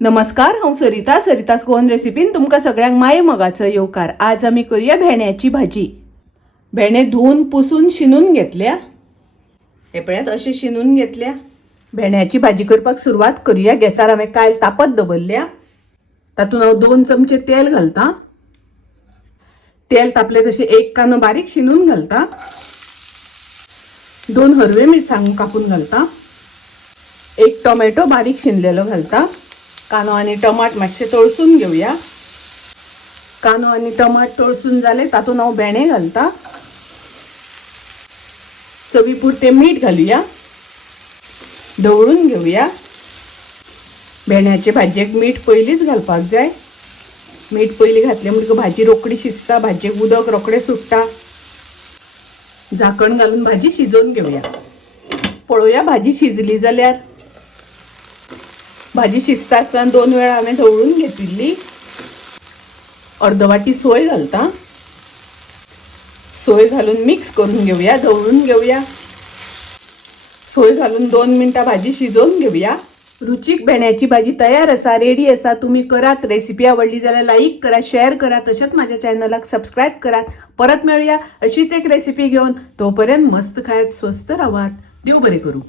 नमस्कार, हांव सरितास गोवन रेसिपीन तुमकां सगळ्यांक माये मोगाचो येवकार। आज आमी करूया भेंड्याची भाजी। भेंडे धुवन पुसून शिनून घेतल्या। हे पळयात अशें शिनून घेतल्या। भेंड्याची भाजी करपाक सुरवात करूया। गॅसार हांवें कायल तापत दवरल्या। तातूंत हांव 2 चमचे तेल घालता। तेल तापले तशें 1 कांदो बारीक शिनून घालता। 2 हरवे मिरसांगो कापून घालता। 1 टोमॅटो बारीक शिनलेलो घालता। कांदो आनी टमाट मातशे तळसून घेवया। कांदो आनी टमाट तळसून जाले तातूंत हांव भेंडे घालता। चवी पुरते मीठ घालुया। ढवळून घेवया। भेंड्याचे भाजयेक मीठ पयलींच घालपाक जाय। मीठ पयलीं घातलें म्हणटकीर भाजी रोखडी शिजता, भाजयेक उदक रोखडें सुट्टा। झाकण घालून भाजी शिजोवन घेवया। पळोवया भाजी शिजली जाल्यार। भाजी शिजता आसतना 2 वेळा हांवें ढवळून घेतिल्ली। अर्द वाटी सोय घालता। सोय घालून मिक्स करून घेवया, ढवळून घेवया। सोय घालून 2 मिनटां भाजी शिजोवन घेवया। रुचीक भेंड्याची भाजी तयार आसा, रेडी आसा। तुम्ही करात। रेसिपी आवडली जाल्यार लाईक करा, शेअर करा। तशेंच माझ्या चॅनलाक सबस्क्राईब करात। परत मेळूया अशीच एक रेसिपी घेऊन। तोपर्यंत मस्त खायत, स्वस्त राहात। देव बरें करूं।